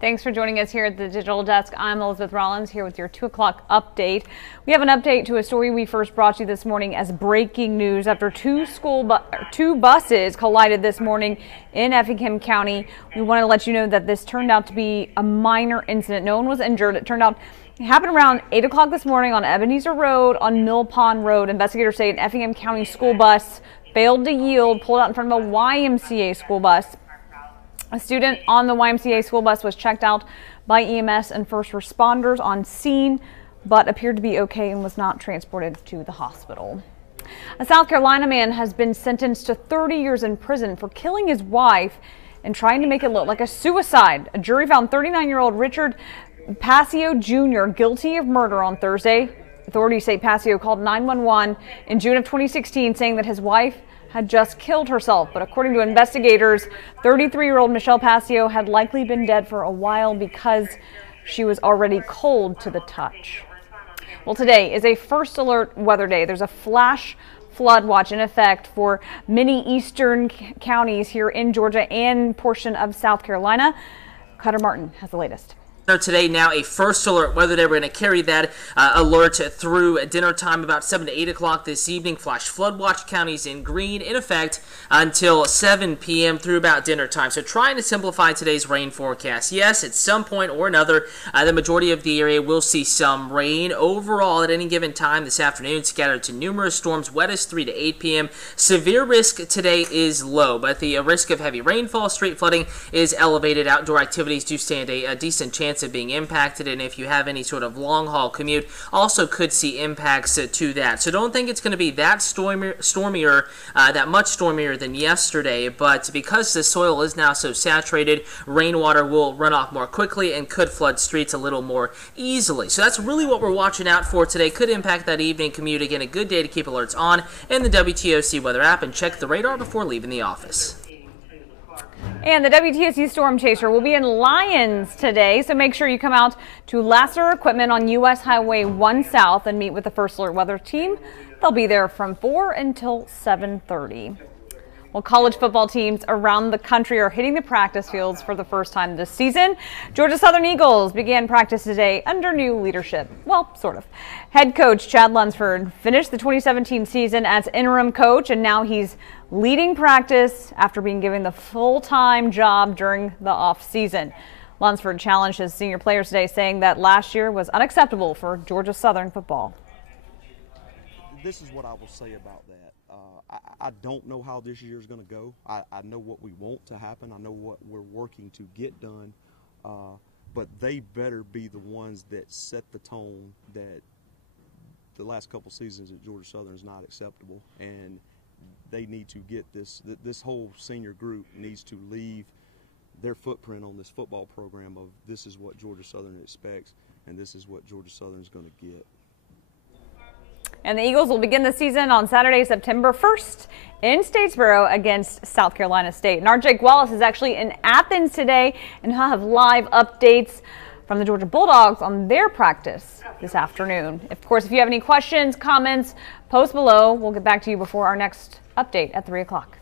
Thanks for joining us here at the Digital Desk. I'm Elizabeth Rollins here with your 2 o'clock update. We have an update to a story we first brought you this morning as breaking news after two buses collided this morning in Effingham County. We want to let you know that this turned out to be a minor incident. No one was injured. It turned out it happened around 8 o'clock this morning on Ebenezer Road on Mill Pond Road. Investigators say an Effingham County school bus failed to yield, pulled out in front of a YMCA school bus. A student on the YMCA school bus was checked out by EMS and first responders on scene, but appeared to be okay and was not transported to the hospital. A South Carolina man has been sentenced to 30 years in prison for killing his wife and trying to make it look like a suicide. A jury found 39-year-old Richard Passio Jr. guilty of murder on Thursday. Authorities say Passio called 911 in June of 2016 saying that his wife had just killed herself. But according to investigators, 33-year-old Michelle Passio had likely been dead for a while because she was already cold to the touch. Well, today is a first alert weather day. There's a flash flood watch in effect for many eastern counties here in Georgia and portion of South Carolina. Cutter Martin has the latest. Today, now a first alert weather day. We're going to carry that alert through dinner time about 7 to 8 o'clock this evening. Flash flood watch counties in green in effect until 7 p.m. through about dinner time. So trying to simplify today's rain forecast. Yes, at some point or another, the majority of the area will see some rain. Overall, at any given time this afternoon, scattered to numerous storms, wettest 3 to 8 p.m. Severe risk today is low, but the risk of heavy rainfall, street flooding is elevated. Outdoor activities do stand a decent chance of being impacted, and if you have any sort of long haul commute, also could see impacts to that. So don't think it's going to be that stormier, that much stormier than yesterday, but because the soil is now so saturated, rainwater will run off more quickly and could flood streets a little more easily. So that's really what we're watching out for today. Could impact that evening commute. Again, a good day to keep alerts on in the WTOC weather app and check the radar before leaving the office. And the WTOC Storm Chaser will be in Lyons today, so make sure you come out to Lasser Equipment on U.S. Highway 1 South and meet with the First Alert Weather Team. They'll be there from 4 until 7:30. Well, college football teams around the country are hitting the practice fields for the first time this season. Georgia Southern Eagles began practice today under new leadership. Well, sort of. Head coach Chad Lunsford finished the 2017 season as interim coach, and now he's leading practice after being given the full-time job during the off-season. Lunsford challenged his senior players today, saying that last year was unacceptable for Georgia Southern football. This is what I will say about that. I don't know how this year is going to go. I know what we want to happen. I know what we're working to get done. But they better be the ones that set the tone that the last couple seasons at Georgia Southern is not acceptable. And they need to get this whole senior group needs to leave their footprint on this football program of this is what Georgia Southern expects and this is what Georgia Southern is going to get. And the Eagles will begin the season on Saturday, September 1st in Statesboro against South Carolina State. And our Jake Wallace is actually in Athens today, and he'll have live updates from the Georgia Bulldogs on their practice this afternoon. Of course, if you have any questions, comments, post below. We'll get back to you before our next update at 3 o'clock.